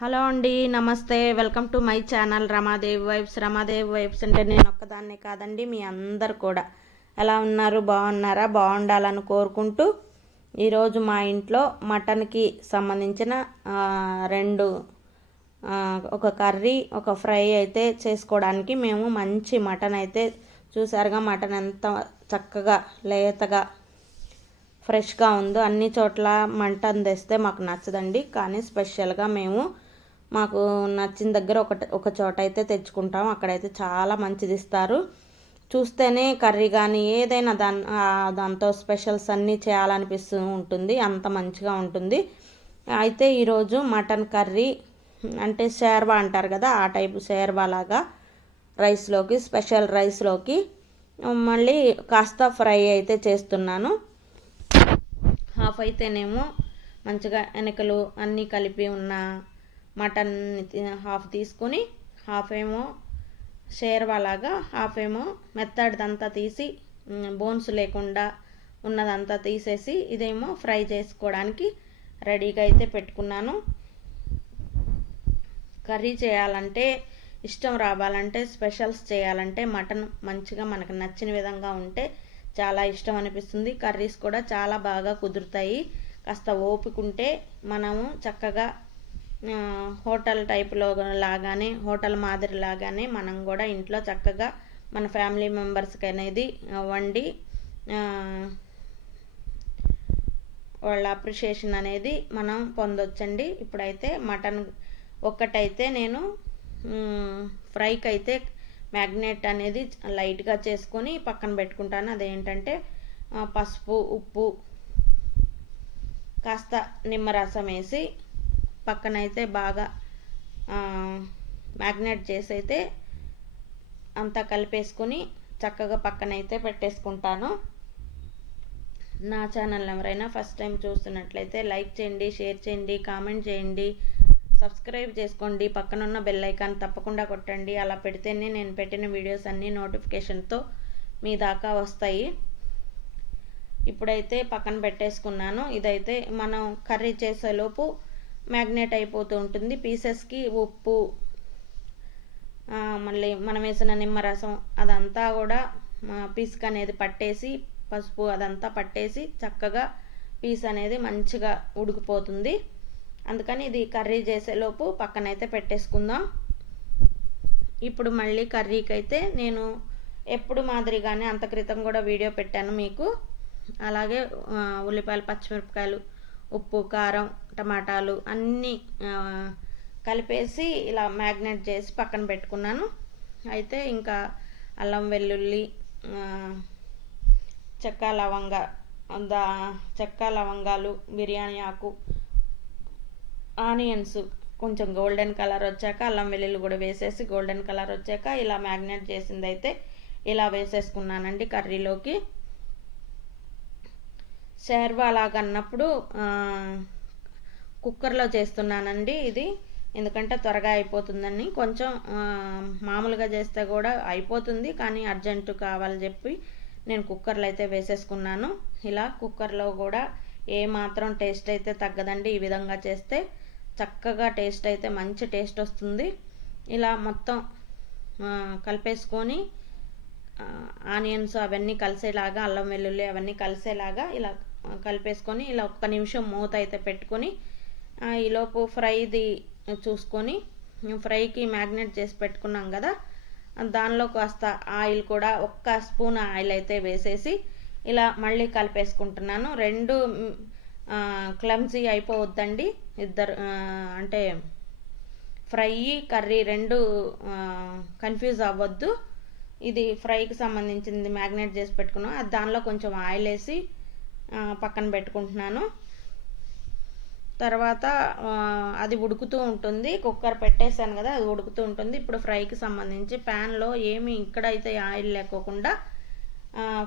Hello అండి, నమస్తే. Welcome to my channel Ramadevi vibes. Ramadevi vibes అంటే నేను ఒక్కదాన్నే కాదండి, మీ అందరు కూడా ఎలా ఉన్నారు? బాగున్నారా? బాగుండాలని కోరుకుంటూ ఈరోజు మా ఇంట్లో మటన్కి సంబంధించిన రెండు ఒక కర్రీ ఒక ఫ్రై అయితే చేసుకోవడానికి మేము మంచి మటన్ అయితే చూసారుగా. మటన్ ఎంత చక్కగా లేతగా ఫ్రెష్గా ఉందో. అన్ని చోట్ల మటన్ తెస్తే మాకు నచ్చదండి, కానీ స్పెషల్గా మేము మాకు నచ్చిన దగ్గర ఒక చోట అయితే తెచ్చుకుంటాం. అక్కడైతే చాలా మంచిది ఇస్తారు. చూస్తేనే కర్రీ కానీ ఏదైనా దాంతో స్పెషల్స్ అన్నీ చేయాలనిపిస్తూ ఉంటుంది, అంత మంచిగా ఉంటుంది. అయితే ఈరోజు మటన్ కర్రీ అంటే షేర్వా అంటారు కదా, ఆ టైపు షేర్వా లాగా రైస్లోకి, స్పెషల్ రైస్లోకి మళ్ళీ కాస్త ఫ్రై అయితే చేస్తున్నాను. హాఫ్ అయితేనేమో మంచిగా ఎనకలు అన్నీ కలిపి ఉన్న మటన్ హాఫ్ తీసుకొని, హాఫ్ ఏమో షేర్వా లాగా, హాఫ్ ఏమో మెత్తడిదంతా తీసి బోన్స్ లేకుండా ఉన్నదంతా తీసేసి ఇదేమో ఫ్రై చేసుకోవడానికి రెడీగా అయితే పెట్టుకున్నాను. కర్రీ చేయాలంటే, ఇష్టం రావాలంటే, స్పెషల్స్ చేయాలంటే మటన్ మంచిగా మనకు నచ్చిన విధంగా ఉంటే చాలా ఇష్టం అనిపిస్తుంది. కర్రీస్ కూడా చాలా బాగా కుదురుతాయి. కాస్త ఓపిక ఉంటే మనము చక్కగా హోటల్ టైప్లో లాగానే, హోటల్ మాదిరి లాగానే మనం కూడా ఇంట్లో చక్కగా మన ఫ్యామిలీ మెంబర్స్కి అనేది వండి వాళ్ళ అప్రిషియేషన్ అనేది మనం పొందొచ్చండి. ఇప్పుడైతే మటన్ ఒక్కటైతే నేను ఫ్రైకి అయితే మ్యాగ్నేట్ అనేది లైట్గా చేసుకొని పక్కన పెట్టుకుంటాను. అదేంటంటే పసుపు, ఉప్పు, కాస్త నిమ్మరసం వేసి పక్కనైతే బాగా మ్యాగ్నేట్ చేసి అయితే అంతా కలిపేసుకొని చక్కగా పక్కనైతే పెట్టేసుకుంటాను. నా ఛానల్ ఎవరైనా ఫస్ట్ టైం చూస్తున్నట్లయితే లైక్ చేయండి, షేర్ చేయండి, కామెంట్ చేయండి, సబ్స్క్రైబ్ చేసుకోండి. పక్కనున్న బెల్ ఐకాన్ తప్పకుండా కొట్టండి. అలా పెడితేనే నేను పెట్టిన వీడియోస్ అన్నీ నోటిఫికేషన్తో మీ దాకా వస్తాయి. ఇప్పుడైతే పక్కన పెట్టేసుకున్నాను. ఇదైతే మనం కర్రీ చేసేలోపు మ్యాగ్నేట్ అయిపోతూ ఉంటుంది. పీసెస్కి ఉప్పు, మళ్ళీ మనం వేసిన నిమ్మరసం అదంతా కూడా పీస్కి అనేది పట్టేసి, పసుపు అదంతా పట్టేసి చక్కగా పీస్ అనేది మంచిగా ఉడికిపోతుంది. అందుకని ఇది కర్రీ చేసేలోపు పక్కనైతే పెట్టేసుకుందాం. ఇప్పుడు మళ్ళీ కర్రీకి అయితే నేను ఎప్పుడు మాదిరిగానే అంత క్రితం కూడా వీడియో పెట్టాను మీకు. అలాగే ఉల్లిపాయలు, పచ్చిమిరపకాయలు, ఉప్పు, కారం, టమాటాలు అన్నీ కలిపేసి ఇలా మ్యాగ్నేట్ చేసి పక్కన పెట్టుకున్నాను. అయితే ఇంకా అల్లం వెల్లుల్లి, చెక్క లవంగాలు, బిర్యానీ ఆకు, ఆనియన్స్ కొంచెం గోల్డెన్ కలర్ వచ్చాక అల్లం వెల్లుల్లి కూడా వేసేసి గోల్డెన్ కలర్ వచ్చాక ఇలా మ్యాగ్నేట్ చేసింది అయితే ఇలా వేసేసుకున్నానండి కర్రీలోకి. షేర్వా లాగా అన్నప్పుడు కుక్కర్లో చేస్తున్నానండి ఇది, ఎందుకంటే త్వరగా అయిపోతుందని. కొంచెం మామూలుగా చేస్తే కూడా అయిపోతుంది, కానీ అర్జెంటు కావాలని చెప్పి నేను కుక్కర్లో అయితే వేసేసుకున్నాను. ఇలా కుక్కర్లో కూడా ఏ మాత్రం టేస్ట్ అయితే తగ్గదండి. ఈ విధంగా చేస్తే చక్కగా టేస్ట్ అయితే మంచి టేస్ట్ వస్తుంది. ఇలా మొత్తం కలిపేసుకొని ఆనియన్స్ అవన్నీ కలిసేలాగా, అల్లం వెల్లుల్లి అవన్నీ కలిసేలాగా ఇలా కలిపేసుకొని ఇలా ఒక్క నిమిషం మూత అయితే పెట్టుకొని ఈలోపు ఫ్రైది చూసుకొని, ఫ్రైకి మ్యాగ్నేట్ చేసి పెట్టుకున్నాం కదా, దానిలో కాస్త ఆయిల్ కూడా ఒక్క స్పూన్ ఆయిల్ అయితే వేసేసి ఇలా మళ్ళీ కలిపేసుకుంటున్నాను. రెండు క్లమ్జీ అయిపోవద్దండి, అంటే ఫ్రై కర్రీ రెండు కన్ఫ్యూజ్ అవ్వద్దు. ఇది ఫ్రైకి సంబంధించింది మ్యాగ్నేట్ చేసి పెట్టుకున్నాం, అది దానిలో కొంచెం ఆయిల్ వేసి పక్కన పెట్టుకుంటున్నాను. తర్వాత అది ఉడుకుతూ ఉంటుంది, కుక్కర్ పెట్టేశాను కదా, అది ఉడుకుతూ ఉంటుంది. ఇప్పుడు ఫ్రైకి సంబంధించి ప్యాన్లో ఏమి ఇక్కడైతే ఆయిల్ లేకోకుండా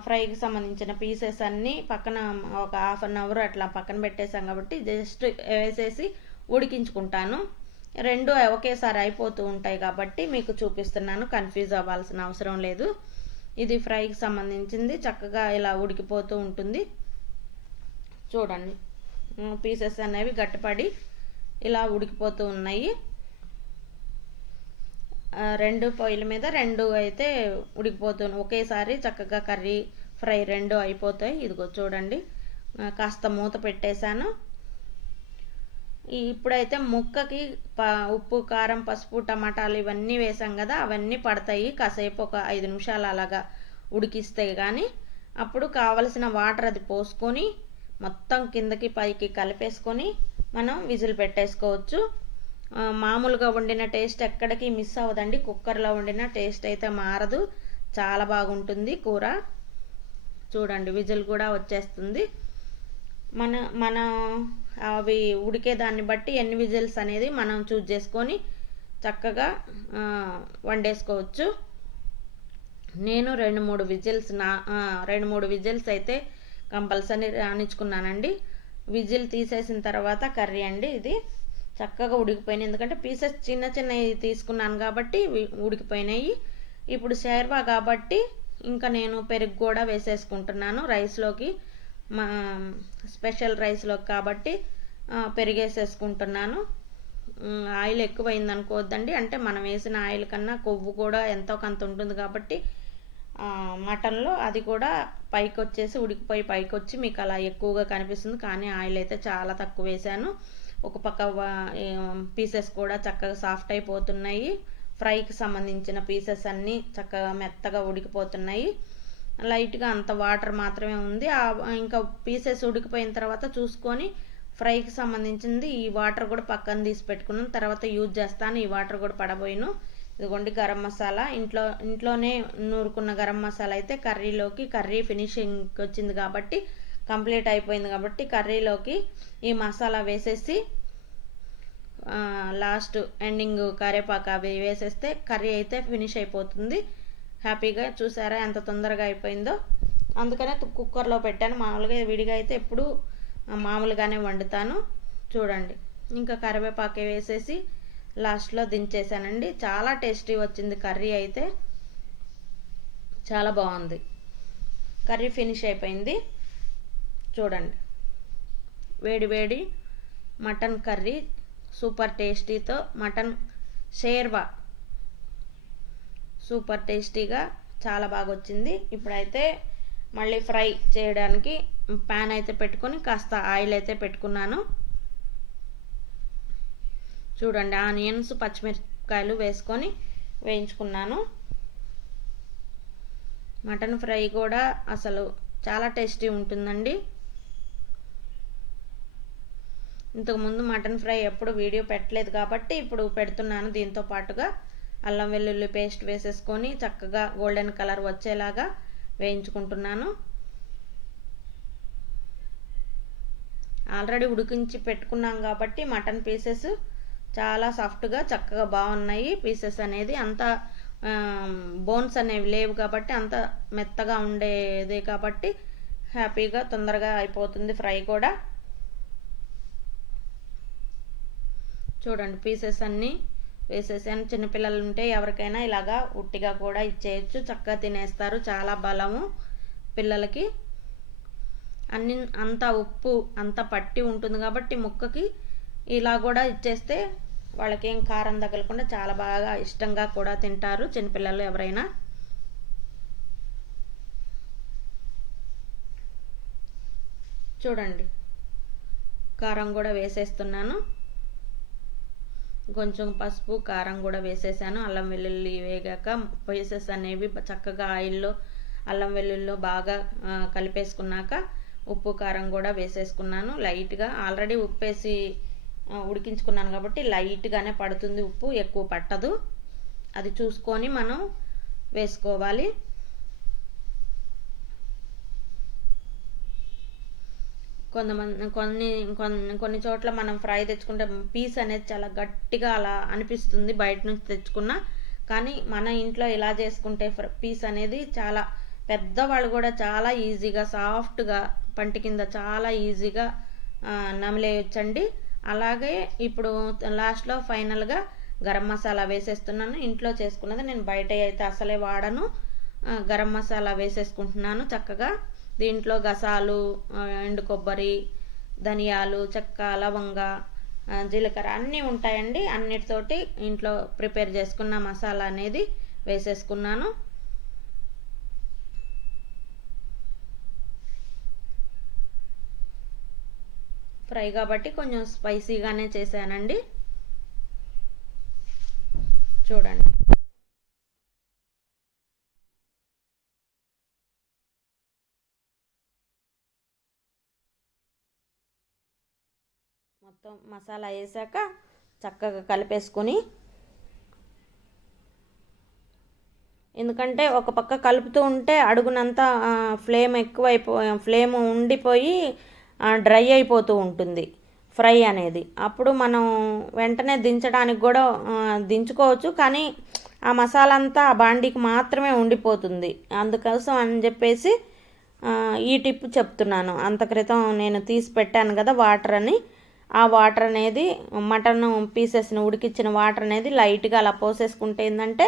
ఫ్రైకి సంబంధించిన పీసెస్ అన్నీ పక్కన ఒక హాఫ్ అన్ అవర్ అట్లా పక్కన పెట్టేసాం కాబట్టి జస్ట్ వేసేసి ఉడికించుకుంటాను. రెండు ఒకేసారి అయిపోతూ ఉంటాయి కాబట్టి మీకు చూపిస్తున్నాను, కన్ఫ్యూజ్ అవ్వాల్సిన అవసరం లేదు. ఇది ఫ్రైకి సంబంధించింది, చక్కగా ఇలా ఉడికిపోతూ ఉంటుంది. చూడండి, పీసెస్ అనేవి గట్టిపడి ఇలా ఉడికిపోతూ ఉన్నాయి. 2 పొయ్యిల మీద 2 అయితే ఉడికిపోతున్నాయి. ఒకేసారి చక్కగా కర్రీ ఫ్రై 2 అయిపోతాయి. ఇదిగో చూడండి, కాస్త మూత పెట్టేశాను. ఇప్పుడైతే ముక్కకి ఉప్పు, కారం, పసుపు, టమాటాలు ఇవన్నీ వేసాం కదా, అవన్నీ పడతాయి. కాసేపు ఒక 5 నిమిషాలు అలాగా ఉడికిస్తే కానీ అప్పుడు కావలసిన వాటర్ అది పోసుకొని మొత్తం కిందకి పైకి కలిపేసుకొని మనం విజిల్ పెట్టేసుకోవచ్చు. మామూలుగా వండిన టేస్ట్ ఎక్కడికి మిస్ అవ్వదండి. కుక్కర్లో వండిన టేస్ట్ అయితే మారదు, చాలా బాగుంటుంది కూర. చూడండి, విజిల్ కూడా వచ్చేస్తుంది. మన అవి ఉడికే దాన్ని బట్టి ఎన్ని విజిల్స్ అనేది మనం చూజ్ చేసుకొని చక్కగా వండేసుకోవచ్చు. నేను 2-3 విజిల్స్ అయితే కంపల్సరీ రానిచ్చుకున్నానండి. విజిల్ తీసేసిన తర్వాత కర్రీ అండి ఇది చక్కగా ఉడికిపోయినాయి. ఎందుకంటే పీసెస్ చిన్న చిన్నవి తీసుకున్నాను కాబట్టి ఉడికిపోయినాయి. ఇప్పుడు షేర్వా కాబట్టి ఇంకా నేను పెరుగు కూడా వేసేసుకుంటున్నాను రైస్లోకి. మా స్పెషల్ రైస్లోకి కాబట్టి పెరిగేసేసుకుంటున్నాను. ఆయిల్ ఎక్కువైంది అనుకోవద్దండి, అంటే మనం వేసిన ఆయిల్ కన్నా కొవ్వు కూడా ఎంతో కొంత ఉంటుంది కాబట్టి మటన్లో అది కూడా పైకి వచ్చేసి ఉడికిపోయి పైకి వచ్చి మీకు అలా ఎక్కువగా కనిపిస్తుంది. కానీ ఆయిల్ అయితే చాలా తక్కువ వేసాను. ఒక పక్క పీసెస్ కూడా చక్కగా సాఫ్ట్ అయిపోతున్నాయి. ఫ్రైకి సంబంధించిన పీసెస్ అన్నీ చక్కగా మెత్తగా ఉడికిపోతున్నాయి. లైట్గా అంత వాటర్ మాత్రమే ఉంది. ఇంకా పీసెస్ ఉడికిపోయిన తర్వాత చూసుకొని ఫ్రైకి సంబంధించింది ఈ వాటర్ కూడా పక్కన తీసి పెట్టుకున్నాను. తర్వాత యూజ్ చేస్తాను. ఈ వాటర్ కూడా పడబోయిను. ఇదిగోండి గరం మసాలా, ఇంట్లోనే నూరుకున్న గరం మసాలా అయితే కర్రీ ఫినిషింగ్కి వచ్చింది కాబట్టి, కంప్లీట్ అయిపోయింది కాబట్టి కర్రీలోకి ఈ మసాలా వేసేసి లాస్ట్ ఎండింగ్ కరివేపాకు అవి వేసేస్తే కర్రీ అయితే ఫినిష్ అయిపోతుంది హ్యాపీగా. చూసారా ఎంత తొందరగా అయిపోయిందో? అందుకనే కుక్కర్లో పెట్టాను. మామూలుగా విడిగా అయితే ఎప్పుడు మామూలుగానే వండుతాను. చూడండి, ఇంకా కరివేపాకు వేసేసి లాస్ట్లో దించేసానండి. చాలా టేస్టీ వచ్చింది కర్రీ అయితే, చాలా బాగుంది. కర్రీ ఫినిష్ అయిపోయింది. చూడండి, వేడి వేడి మటన్ కర్రీ సూపర్ టేస్టీతో మటన్ షేర్వా సూపర్ టేస్టీగా చాలా బాగా వచ్చింది. ఇప్పుడైతే మళ్ళీ ఫ్రై చేయడానికి ప్యాన్ అయితే పెట్టుకొని కాస్త ఆయిల్ అయితే పెట్టుకున్నాను. చూడండి, ఆనియన్స్, పచ్చిమిరపకాయలు వేసుకొని వేయించుకున్నాను. మటన్ ఫ్రై కూడా అసలు చాలా టేస్టీ ఉంటుందండి. ఇంతకుముందు మటన్ ఫ్రై ఎప్పుడు వీడియో పెట్టలేదు కాబట్టి ఇప్పుడు పెడుతున్నాను. దీంతో పాటుగా అల్లం వెల్లుల్లి పేస్ట్ వేసేసుకొని చక్కగా గోల్డెన్ కలర్ వచ్చేలాగా వేయించుకుంటున్నాను. ఆల్రెడీ ఉడికించి పెట్టుకున్నాం కాబట్టి మటన్ పీసెస్ చాలా సాఫ్ట్గా చక్కగా బాగున్నాయి. పీసెస్ అనేది అంత బోన్స్ అనేవి లేవు కాబట్టి అంత మెత్తగా ఉండేది కాబట్టి హ్యాపీగా తొందరగా అయిపోతుంది ఫ్రై కూడా. చూడండి, పీసెస్ అన్నీ వేసేసాను. చిన్నపిల్లలు ఉంటే ఎవరికైనా ఇలాగా ఉట్టిగా కూడా ఇచ్చేయచ్చు, చక్కగా తినేస్తారు. చాలా బలము పిల్లలకి. అంత ఉప్పు అంత పట్టి ఉంటుంది కాబట్టి ముక్కకి ఇలా కూడా ఇచ్చేస్తే వాళ్ళకి ఏం కారం తగలకుండా చాలా బాగా ఇష్టంగా కూడా తింటారు చిన్నపిల్లలు ఎవరైనా. చూడండి, కారం కూడా వేసేస్తున్నాను. కొంచెం పసుపు, కారం కూడా వేసేసాను. అల్లం వెల్లుల్లి వేగాక పీసెస్ అనేవి చక్కగా ఆయిల్లో అల్లం వెల్లుల్లిలో బాగా కలిపేసుకున్నాక ఉప్పు, కారం కూడా వేసేసుకున్నాను. లైట్గా ఆల్రెడీ ఉప్పు వేసి ఉడికించుకున్నాను కాబట్టి లైట్గానే పడుతుంది ఉప్పు, ఎక్కువ పట్టదు. అది చూసుకొని మనం వేసుకోవాలి. కొన్ని చోట్ల మనం ఫ్రై తెచ్చుకుంటే పీస్ అనేది చాలా గట్టిగా అలా అనిపిస్తుంది బయట నుంచి తెచ్చుకున్నా. కానీ మన ఇంట్లో ఇలా చేసుకుంటే పీస్ అనేది చాలా పెద్దవాళ్ళు కూడా చాలా ఈజీగా సాఫ్ట్గా పంటి కింద చాలా ఈజీగా నమిలేయొచ్చండి. అలాగే ఇప్పుడు లాస్ట్లో ఫైనల్గా గరం మసాలా వేసేస్తున్నాను. ఇంట్లో చేసుకున్నది, నేను బయట అయితే అసలే వాడను. గరం మసాలా వేసేసుకుంటున్నాను చక్కగా. దీంట్లో గసాలు, ఎండు కొబ్బరి, ధనియాలు, చెక్క, లవంగ, జీలకర్ర అన్నీ ఉంటాయండి. అన్నిటితోటి ఇంట్లో ప్రిపేర్ చేసుకున్న మసాలా అనేది వేసేసుకున్నాను. ఫ్రై కాబట్టి కొంచెం స్పైసీగానే చేశానండి. చూడండి, మొత్తం మసాలా వేసాక చక్కగా కలిపేసుకొని, ఎందుకంటే ఒక పక్క కలుపుతూ ఉంటే అడుగునంతా ఫ్లేమ్ ఉండిపోయి డ్రై అయిపోతూ ఉంటుంది ఫ్రై అనేది. అప్పుడు మనం వెంటనే దించడానికి కూడా దించుకోవచ్చు, కానీ ఆ మసాలా అంతా ఆ బాండీకి మాత్రమే ఉండిపోతుంది. అందుకోసం అని చెప్పేసి ఈ టిప్ చెప్తున్నాను. అంత క్రితం నేను తీసి పెట్టాను కదా వాటర్ అని, ఆ వాటర్ అనేది మటన్ పీసెస్ని ఉడికించిన వాటర్ అనేది లైట్గా అలా పోసేసుకుంటే ఏంటంటే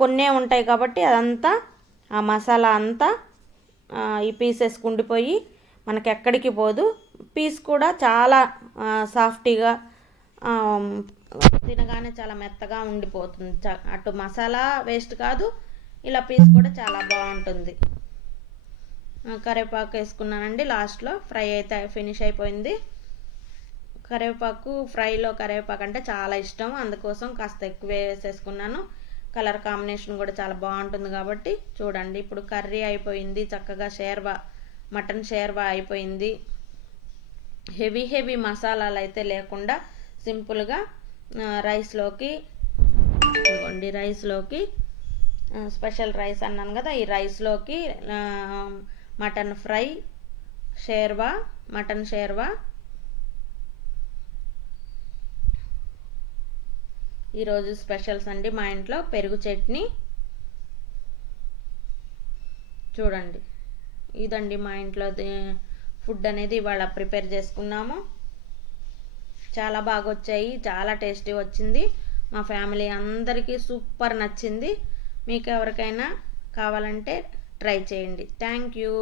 కొన్నే ఉంటాయి కాబట్టి అదంతా ఆ మసాలా అంతా ఈ పీసెస్కి ఉండిపోయి మనకి ఎక్కడికి పోదు. పీస్ కూడా చాలా సాఫ్టీగా తినగానే చాలా మెత్తగా ఉండిపోతుంది. అటు మసాలా వేస్ట్ కాదు, ఇలా పీస్ కూడా చాలా బాగుంటుంది. కరివేపాకు వేసుకున్నానండి లాస్ట్లో. ఫ్రై అయితే ఫినిష్ అయిపోయింది. ఫ్రైలో కరివేపాకు అంటే చాలా ఇష్టం, అందుకోసం కాస్త ఎక్కువ వేసేసుకున్నాను. కలర్ కాంబినేషన్ కూడా చాలా బాగుంటుంది కాబట్టి. చూడండి, ఇప్పుడు కర్రీ అయిపోయింది. చక్కగా మటన్ షేర్వా అయిపోయింది. హెవీ మసాలాలు అయితే లేకుండా సింపుల్గా రైస్లోకి స్పెషల్ రైస్ అన్నాను కదా, ఈ రైస్లోకి మటన్ ఫ్రై మటన్ షేర్వా. ఈరోజు స్పెషల్స్ అండి మా ఇంట్లో. పెరుగు చట్నీ. చూడండి, ఇదండి మా ఇంట్లో ఫుడ్ అనేది ఇవాళ ప్రిపేర్ చేసుకున్నాము. చాలా బాగా వచ్చాయి, చాలా టేస్టీ వచ్చింది. మా ఫ్యామిలీ అందరికీ సూపర్ నచ్చింది. మీకు ఎవరికైనా కావాలంటే ట్రై చేయండి. Thank you.